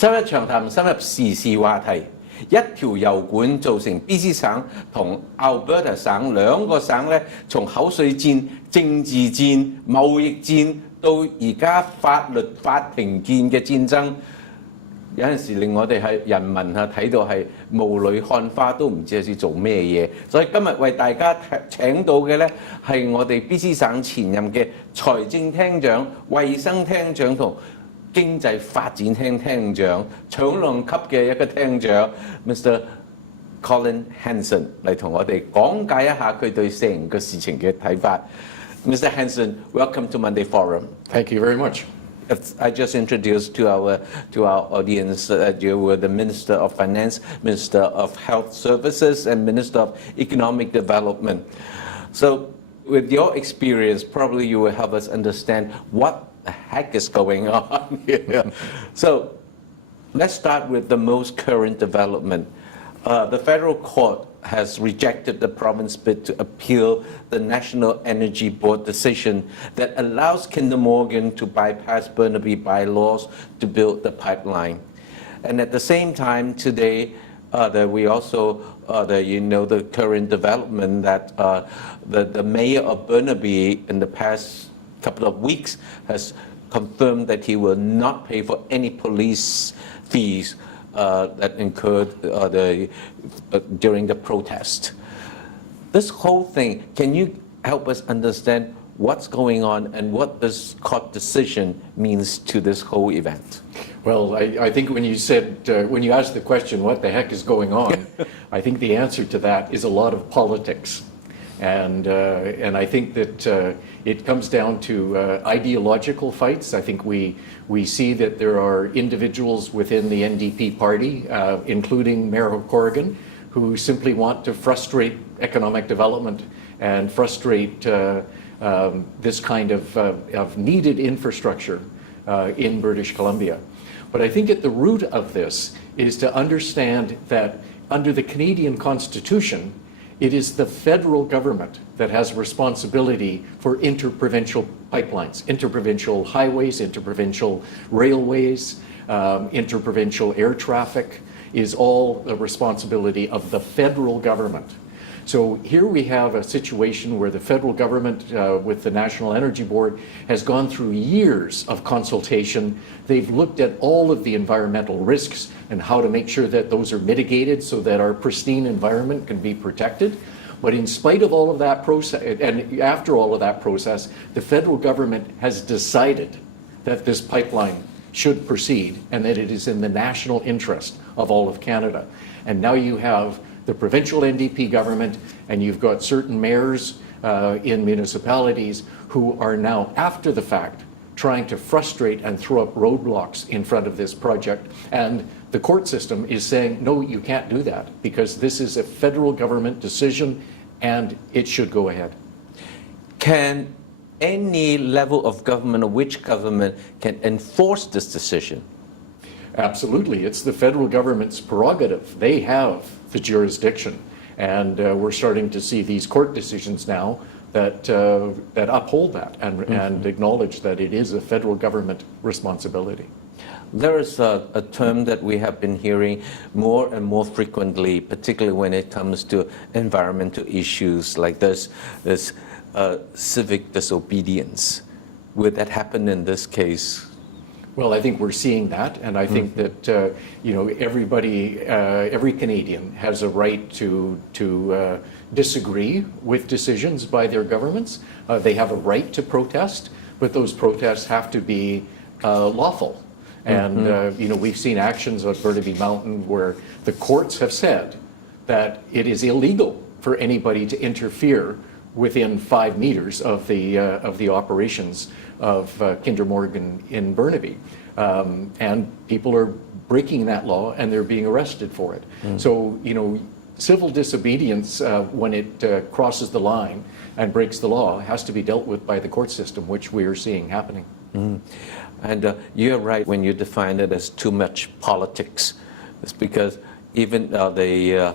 週一長談深入時事話題，一條油管造成卑詩省同 Alberta 省兩個省咧，從口水戰、政治戰、貿易戰到而家法律法庭戰嘅戰爭，有陣時令我哋係人民睇到係霧裏看花，都唔知係做咩嘢。所以今日為大家請到嘅咧係我哋卑詩省前任嘅財政廳長、衛生廳長同經濟發展廳廳長，重量級嘅一個廳長 Mr. Colin Hansen 嚟同我哋講解一下佢對成個事情嘅睇法。Mr. Hansen, welcome to Monday Forum. Thank you very much. I just introduced to our audience you were the Minister of Finance, Minister of Health Services, and Minister of Economic Development. So, with your experience, probably you will help us understand what the heck is going on here. So, let's start with the most current development. The federal court has rejected the province bid to appeal the National Energy Board decision that allows Kinder Morgan to bypass Burnaby bylaws to build the pipeline. And at the same time today, we also, the current development that the mayor of Burnaby in the past couple of weeks has confirmed that he will not pay for any police fees that incurred during the protest. This whole thing, can you help us understand what's going on and what this court decision means to this whole event? Well, I think when you asked the question, what the heck is going on, I think the answer to that is a lot of politics. And I think that it comes down to ideological fights. I think we see that there are individuals within the NDP party, including Mayor Corrigan, who simply want to frustrate economic development and frustrate this kind of needed infrastructure in British Columbia. But I think at the root of this is to understand that under the Canadian Constitution, it is the federal government that has responsibility for interprovincial pipelines, interprovincial highways, interprovincial railways, interprovincial air traffic is all the responsibility of the federal government. So here we have a situation where the federal government with the National Energy Board has gone through years of consultation. They've looked at all of the environmental risks and how to make sure that those are mitigated so that our pristine environment can be protected. But in spite of all of that process, and after all of that process, the federal government has decided that this pipeline should proceed and that it is in the national interest of all of Canada. And now you have the provincial NDP government, and you've got certain mayors in municipalities who are now, after the fact, trying to frustrate and throw up roadblocks in front of this project. And the court system is saying, no, you can't do that, because this is a federal government decision and it should go ahead. Can any level of government, or which government, can enforce this decision? Absolutely. It's the federal government's prerogative. They have the jurisdiction. And we're starting to see these court decisions now that uphold that and acknowledge that it is a federal government responsibility. There is a term that we have been hearing more and more frequently, particularly when it comes to environmental issues like this civic disobedience. Would that happen in this case? Well, I think we're seeing that, and I think that everybody, every Canadian has a right to disagree with decisions by their governments. They have a right to protest, but those protests have to be lawful. And we've seen actions on Burnaby Mountain where the courts have said that it is illegal for anybody to interfere within 5 meters of the operations of Kinder Morgan in Burnaby. And people are breaking that law and they're being arrested for it. So, civil disobedience, when it crosses the line and breaks the law, has to be dealt with by the court system, which we are seeing happening. And you're right when you define it as too much politics. It's because even the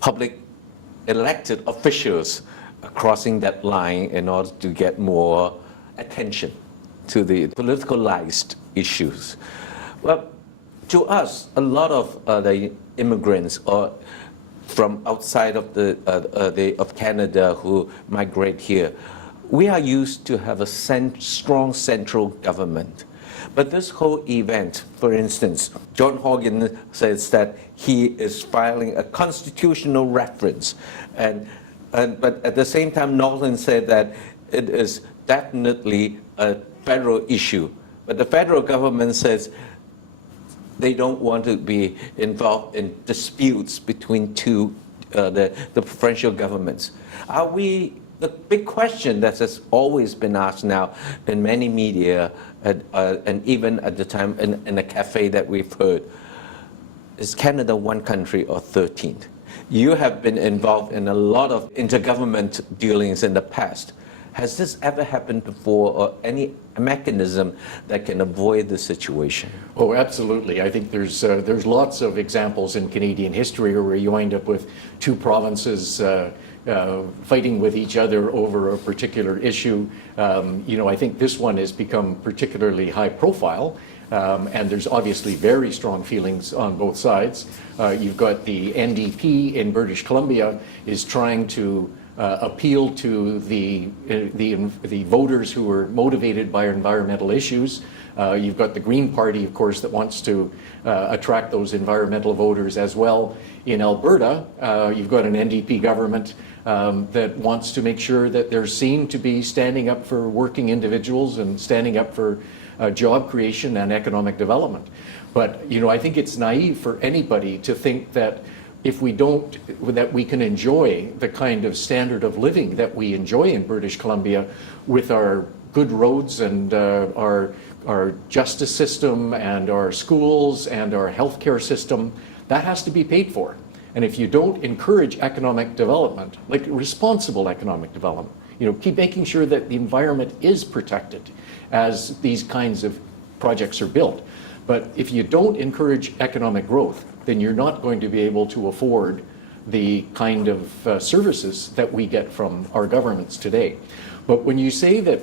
public elected officials are crossing that line in order to get more attention to the politicalized issues. Well, to us, a lot of the immigrants or from outside of of Canada who migrate here, we are used to have a strong central government. But this whole event, for instance, John Horgan says that he is filing a constitutional reference, but at the same time, Nolan said that it is definitely a federal issue. But the federal government says they don't want to be involved in disputes between the provincial governments. The big question that has always been asked now in many media, and even at the time in a cafe that we've heard, is Canada one country or 13? You have been involved in a lot of intergovernment dealings in the past. Has this ever happened before, or any mechanism that can avoid the situation? Oh, absolutely. I think there's lots of examples in Canadian history where you wind up with two provinces fighting with each other over a particular issue. I think this one has become particularly high profile, and there's obviously very strong feelings on both sides. You've got the NDP in British Columbia is trying to appeal to the voters who are motivated by environmental issues. You've got the Green Party, of course, that wants to attract those environmental voters as well. In Alberta, you've got an NDP government that wants to make sure that they're seen to be standing up for working individuals and standing up for job creation and economic development. But, I think it's naive for anybody to think that if we don't, that we can enjoy the kind of standard of living that we enjoy in British Columbia with our good roads and our justice system and our schools and our healthcare system. That has to be paid for. And if you don't encourage economic development, like responsible economic development, keep making sure that the environment is protected as these kinds of projects are built. But if you don't encourage economic growth, then you're not going to be able to afford the kind of services that we get from our governments today. But when you say that,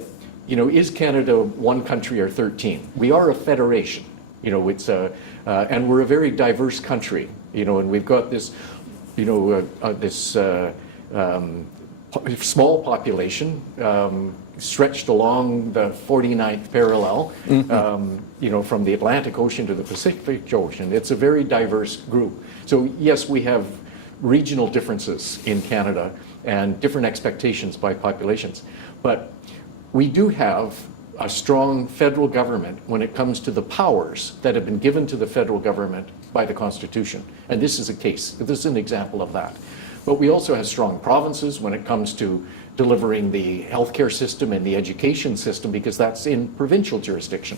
is Canada one country or 13? We are a federation. And we're a very diverse country. And we've got this, this small population stretched along the 49th parallel, from the Atlantic Ocean to the Pacific Ocean. It's a very diverse group. So yes, we have regional differences in Canada and different expectations by populations. But we do have a strong federal government when it comes to the powers that have been given to the federal government by the Constitution. And this is a case, this is an example of that. But we also have strong provinces when it comes to delivering the healthcare system and the education system, because that's in provincial jurisdiction.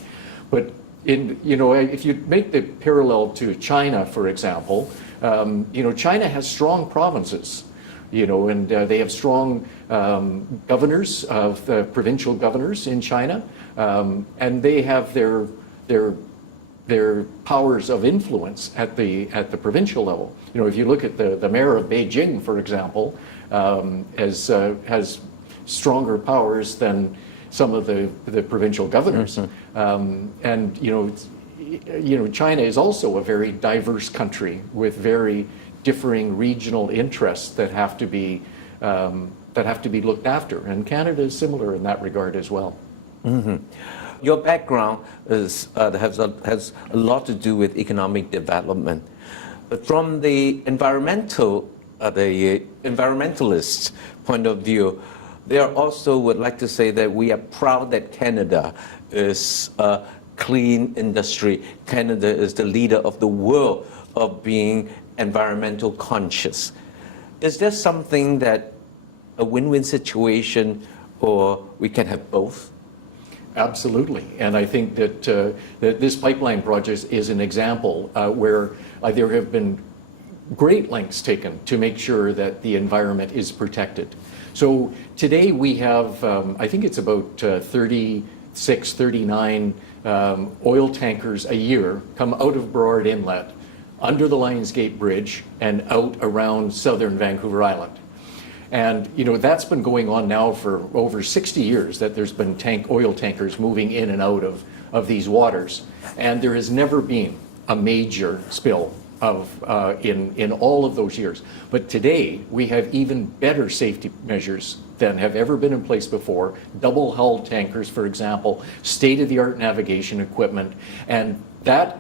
But if you make the parallel to China, for example, China has strong provinces, and they have strong governors of the provincial governors in China, and they have their powers of influence at the provincial level. If you look at the mayor of Beijing, for example, has stronger powers than some of the provincial governors. And China is also a very diverse country with very differing regional interests that have to be looked after. And Canada is similar in that regard as well. Your background has a lot to do with economic development, but from the environmentalist point of view, they also would like to say that we are proud that Canada is a clean industry. Canada is the leader of the world of being environmental conscious. Is there something that a win-win situation, or we can have both? Absolutely, and I think that this pipeline project is an example where there have been great lengths taken to make sure that the environment is protected. So today we have, I think it's about 36, 39 oil tankers a year come out of Burrard Inlet, under the Lionsgate Bridge, and out around southern Vancouver Island. And that's been going on now for over 60 years, that there's been oil tankers moving in and out of of these waters, and there has never been a major spill in all of those years. But today, we have even better safety measures than have ever been in place before. Double hull tankers, for example, state-of-the-art navigation equipment, and that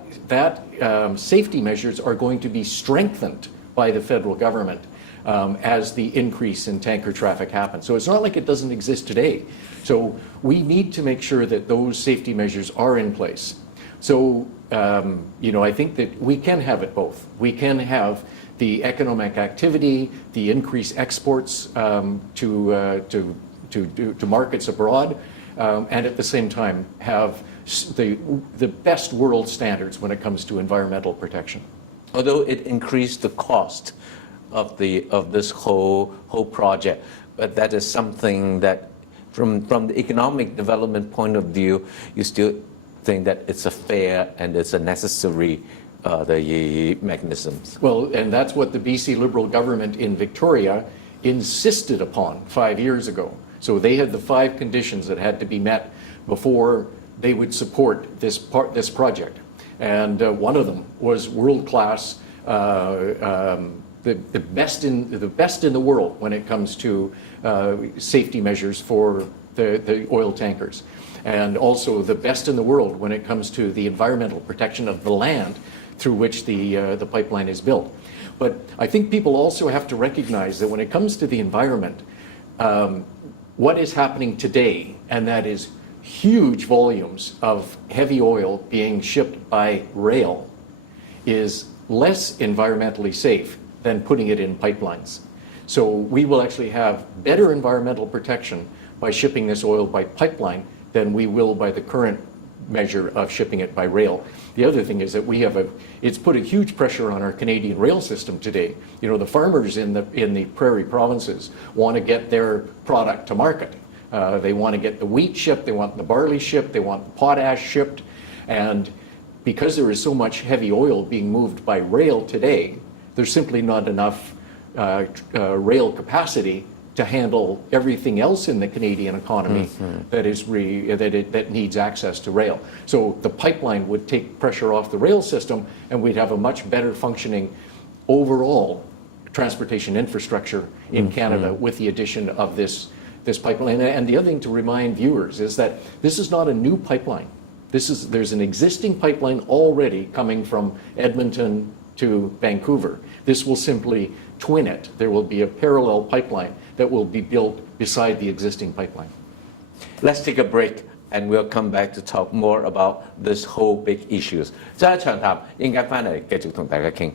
safety measures are going to be strengthened by the federal government as the increase in tanker traffic happens. So it's not like it doesn't exist today. So we need to make sure that those safety measures are in place. So, I think that we can have it both. We can have the economic activity, the increased exports to markets abroad, and at the same time have the best world standards when it comes to environmental protection. Although it increased the cost of this whole project, but that is something that, from the economic development point of view, you still think that it's a fair and it's a necessary the mechanisms. Well, and that's what the BC Liberal government in Victoria insisted upon 5 years ago. So they had the 5 conditions that had to be met before they would support this project. And one of them was world-class, the best in the world when it comes to safety measures for the oil tankers, and also the best in the world when it comes to the environmental protection of the land through which the pipeline is built. But I think people also have to recognize that when it comes to the environment, what is happening today, and that is huge volumes of heavy oil being shipped by rail, is less environmentally safe than putting it in pipelines. So we will actually have better environmental protection by shipping this oil by pipeline than we will by the current measure of shipping it by rail. The other thing is that it's put a huge pressure on our Canadian rail system today. The farmers in the prairie provinces want to get their product to market. They want to get the wheat shipped, they want the barley shipped, they want the potash shipped, and because there is so much heavy oil being moved by rail today, there's simply not enough rail capacity to handle everything else in the Canadian economy that needs access to rail. So the pipeline would take pressure off the rail system, and we'd have a much better functioning overall transportation infrastructure in Canada with the addition of this pipeline. And the other thing to remind viewers is that this is not a new pipeline. There's an existing pipeline already coming from Edmonton to Vancouver. This will simply twin it. There will be a parallel pipeline that will be built beside the existing pipeline. Let's take a break and we'll come back to talk more about this whole big issues. 再一場談，應該翻嚟繼續同大家傾。